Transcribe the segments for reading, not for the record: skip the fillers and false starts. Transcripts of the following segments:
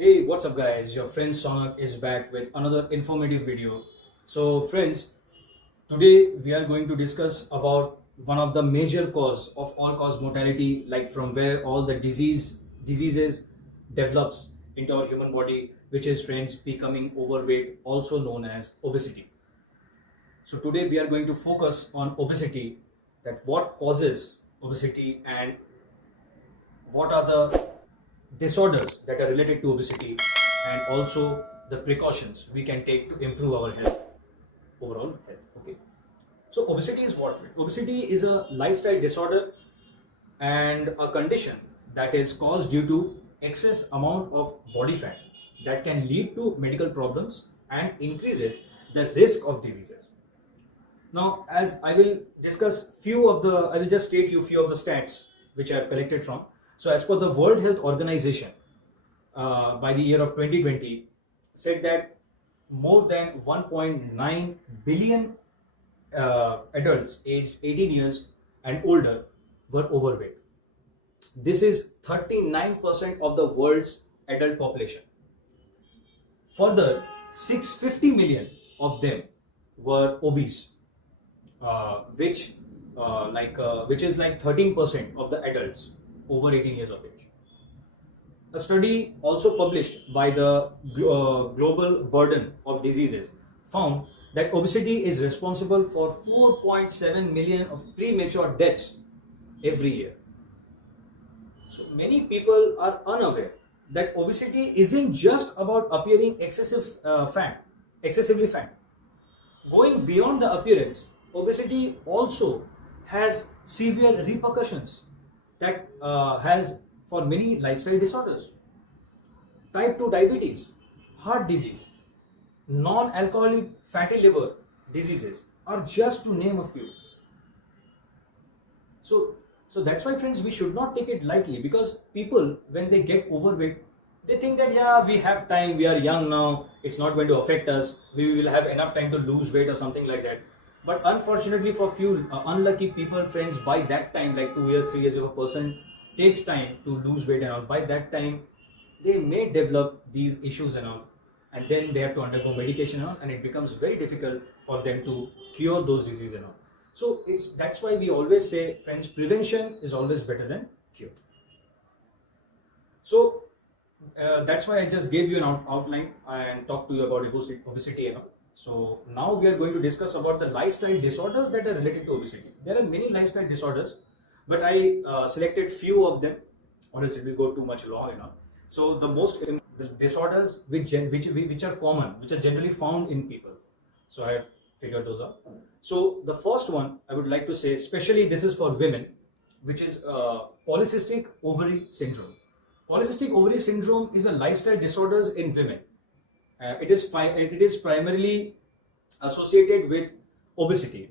Hey, what's up guys? Your friend Sonak is back with another informative video. So friends, today we are going to discuss about one of the major cause of all cause mortality, like from where all the diseases develops into our human body, which is friends becoming overweight, also known as obesity. So today we are going to focus on obesity, that what causes obesity and what are the disorders that are related to obesity, and also the precautions we can take to improve our health, overall health. Okay, so obesity is what? Obesity is a lifestyle disorder and a condition that is caused due to excess amount of body fat that can lead to medical problems and increases the risk of diseases. Now, as I will discuss I will just state you few of the stats which I have collected from. So, as per the World Health Organization, by the year of 2020, said that more than 1.9 billion adults aged 18 years and older were overweight. This is 39% of the world's adult population. Further, 650 million of them were obese, which is like 13% of the adults over 18 years of age. A study also published by the Global Burden of Diseases found that obesity is responsible for 4.7 million of premature deaths every year. So many people are unaware that obesity isn't just about appearing excessively fat. Going beyond the appearance, obesity also has severe repercussions that has for many lifestyle disorders. Type 2 diabetes, heart disease, non-alcoholic fatty liver diseases are just to name a few. So that's why friends, we should not take it lightly, because people, when they get overweight, they think that yeah, we have time, we are young now, it's not going to affect us, we will have enough time to lose weight or something like that. But unfortunately for few unlucky people, friends, by that time, like 2 years, 3 years, if a person takes time to lose weight and all, by that time they may develop these issues and all, and then they have to undergo medication and all, and it becomes very difficult for them to cure those diseases and all. So that's why we always say, friends, prevention is always better than cure. So that's why I just gave you an outline and talked to you about obesity and all. So now we are going to discuss about the lifestyle disorders that are related to obesity. There are many lifestyle disorders, but I selected few of them, or else it will go too much long, So the disorders which are common, which are generally found in people. So I have figured those out. So the first one I would like to say, especially this is for women, which is polycystic ovary syndrome. Polycystic ovary syndrome is a lifestyle disorders in women. It is primarily associated with obesity.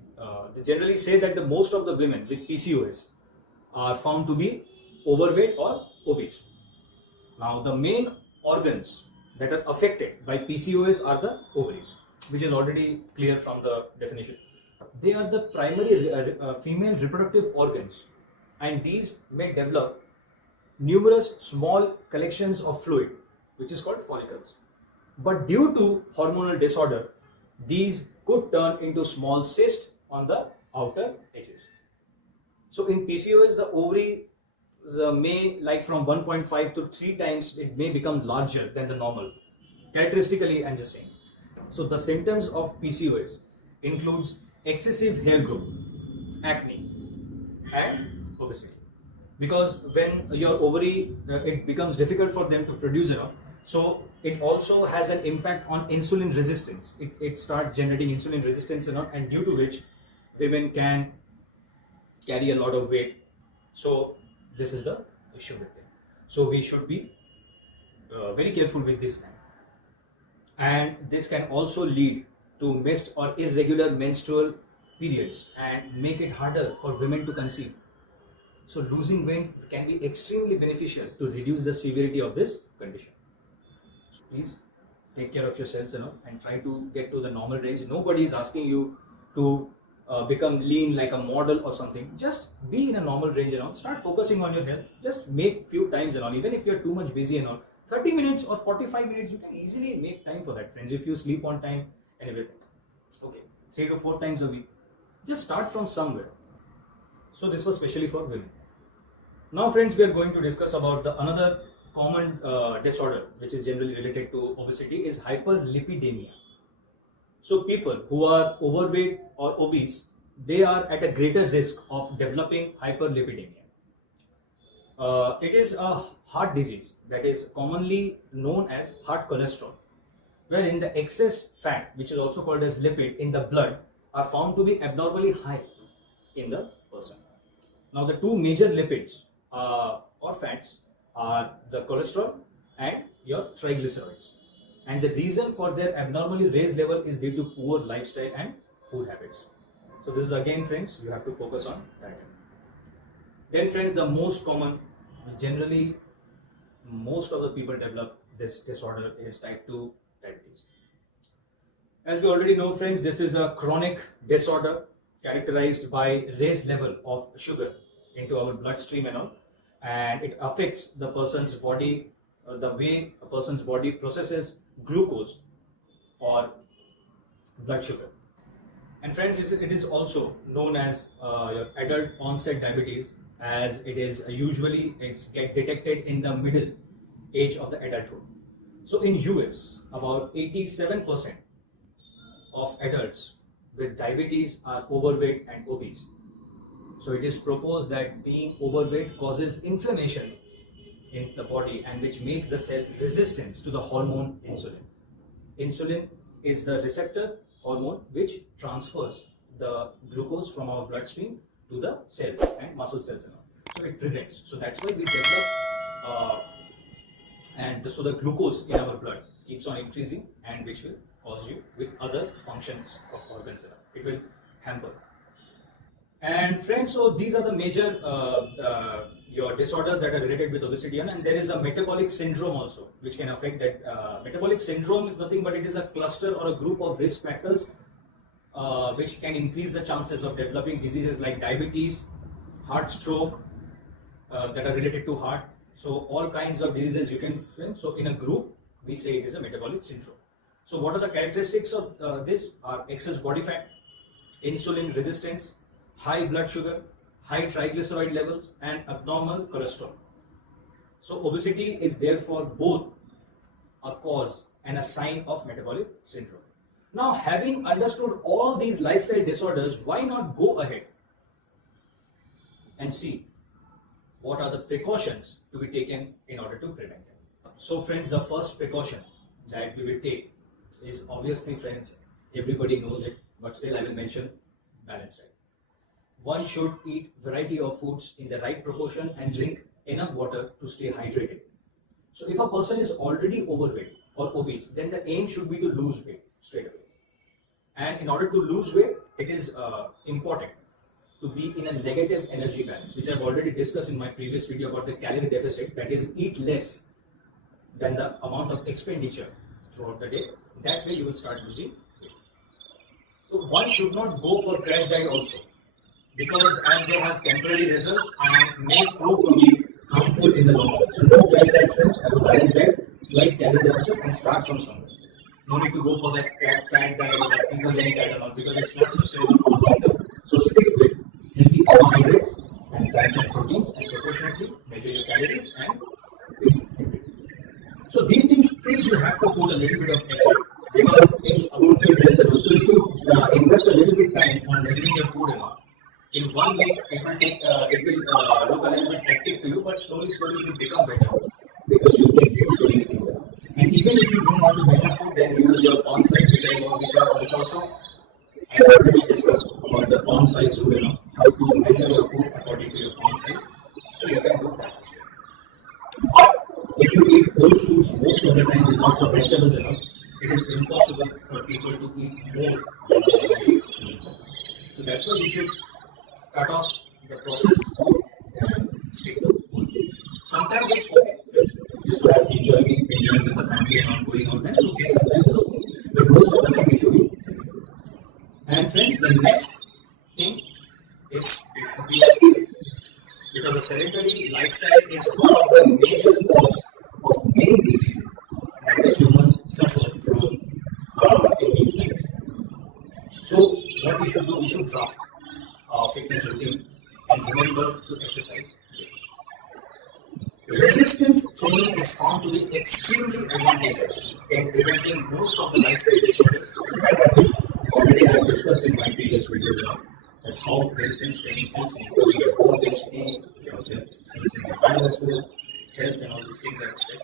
They generally say that the most of the women with PCOS are found to be overweight or obese. Now, the main organs that are affected by PCOS are the ovaries, which is already clear from the definition. They are the primary female reproductive organs, and these may develop numerous small collections of fluid, which is called follicles. But due to hormonal disorder, these could turn into small cysts on the outer edges. So in PCOS, the ovary may, like from 1.5 to 3 times, it may become larger than the normal. Characteristically, I'm just saying. So the symptoms of PCOS includes excessive hair growth, acne, and obesity. Because when your ovary, it becomes difficult for them to produce enough, so it also has an impact on insulin resistance. It starts generating insulin resistance and due to which women can carry a lot of weight. So this is the issue with them. So we should be very careful with this time. And this can also lead to missed or irregular menstrual periods and make it harder for women to conceive. So losing weight can be extremely beneficial to reduce the severity of this condition. So please take care of yourselves and try to get to the normal range. Nobody is asking you to become lean like a model or something. Just be in a normal range Start focusing on your health. Just make few times even if you're too much busy 30 minutes or 45 minutes, you can easily make time for that, friends, if you sleep on time and everything. Okay, 3 to 4 times a week. Just start from somewhere. So this was specially for women. Now, friends, we are going to discuss about the another common disorder which is generally related to obesity is hyperlipidemia. So people who are overweight or obese, they are at a greater risk of developing hyperlipidemia. It is a heart disease that is commonly known as heart cholesterol, wherein the excess fat, which is also called as lipid, in the blood are found to be abnormally high in the person. Now, the two major lipids or fats are the cholesterol and your triglycerides. And the reason for their abnormally raised level is due to poor lifestyle and food habits. So this is again, friends, you have to focus on that. Then, friends, the most common, generally most of the people develop this disorder is type 2 diabetes. As we already know, friends, this is a chronic disorder characterized by raised level of sugar into our bloodstream and all, and it affects the person's body, the way a person's body processes glucose or blood sugar. And friends, it is also known as your adult onset diabetes, as it is usually get detected in the middle age of the adulthood. So in US, about 87% of adults with diabetes are overweight and obese. So it is proposed that being overweight causes inflammation in the body, and which makes the cell resistant to the hormone insulin. Insulin is the receptor hormone which transfers the glucose from our bloodstream to the cells and muscle cells and all. So it prevents. So that's why we develop so the glucose in our blood keeps on increasing, and which will cause you with other functions of organs. It will hamper. And friends, so these are the major your disorders that are related with obesity, and there is a metabolic syndrome also which can affect that. Metabolic syndrome is nothing but it is a cluster or a group of risk factors which can increase the chances of developing diseases like diabetes, heart stroke that are related to heart. So all kinds of diseases you can find. So in a group, we say it is a metabolic syndrome. So what are the characteristics of this? Are excess body fat, insulin resistance, high blood sugar, high triglyceride levels, and abnormal cholesterol. So obesity is therefore both a cause and a sign of metabolic syndrome. Now, having understood all these lifestyle disorders, why not go ahead and see what are the precautions to be taken in order to prevent them. So friends, the first precaution that we will take is obviously, friends, everybody knows it, but still I will mention balanced diet. One should eat variety of foods in the right proportion and drink enough water to stay hydrated. So if a person is already overweight or obese, then the aim should be to lose weight straight away. And in order to lose weight, it is important to be in a negative energy balance, which I've already discussed in my previous video about the calorie deficit, that is, eat less than the amount of expenditure throughout the day. That way you will start losing weight. So one should not go for crash diet also, because as they have temporary results and may prove to be harmful in the long run. So no crash diet, friends, have a balanced diet, slight calorie deficit, and start from somewhere. No need to go for that fat diet or that ketogenic diet or not, because it's not sustainable for long term. So stick with healthy carbohydrates and fats and proteins, and proportionately measure your calories and weight. So these things you have to put a little bit of effort, because it's about your health. So if you invest a little bit time on measuring your food and all, in 1 week it will look a little bit hectic to you, but slowly it will become better because you get used to these things. And even if you don't want to measure food, then use your palm size, which also I already discussed about the palm size rule, how to measure your food according to your palm size. So you can do that. But if you eat whole foods most of the time with lots of vegetables and all, it is impossible for people to eat more than their energy needs. So that's why you should cut off the processed food and stick to whole foods. Sometimes it's okay, just to have enjoying with the family and not going out there. So okay, sometimes it's okay. But most of the time we should eat. And friends, the next thing is to be active, because a sedentary lifestyle is one of the major causes of many diseases that the humans suffer from in these times. So, what we should do, we should draft our fitness routine and remember to exercise. Resistance training is found to be extremely advantageous in preventing most of the lifestyle disorders. Already I have discussed in my previous videos now that how resistance training helps in improving your bone density, it also helps in your cardiovascular health and all these things I have said.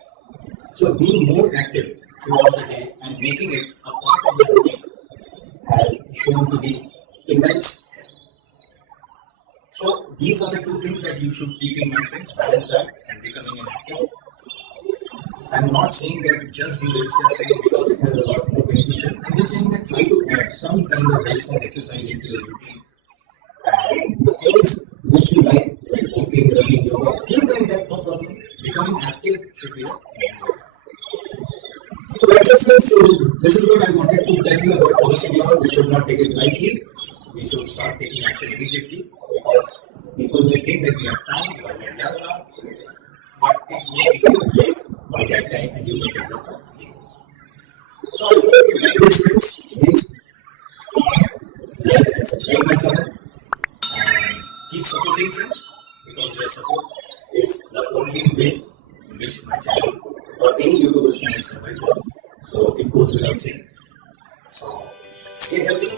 So being more active throughout the day and making it a part of the routine has shown to be immense. So these are the two things that you should keep in mind, friends: balanced diet and becoming an active. I'm not saying that just do resistance training because it has a lot more beneficial. I'm just saying that try to add some kind of resistance exercise into your routine. And the things which you like walking, running, yoga, keep doing that, no problem. Becoming active should be the main goal. So that's just it. So this is what I wanted to tell you about obesity. We should not take it lightly. We should start taking action immediately because people may think that we have time because we are young now, but it may become late by that time and you may develop a disease. So if you like this, friends, please like and subscribe my channel and keep supporting, friends, because your support is the only way in which my channel or any YouTuber's channel survives. So it goes without saying. So stay healthy.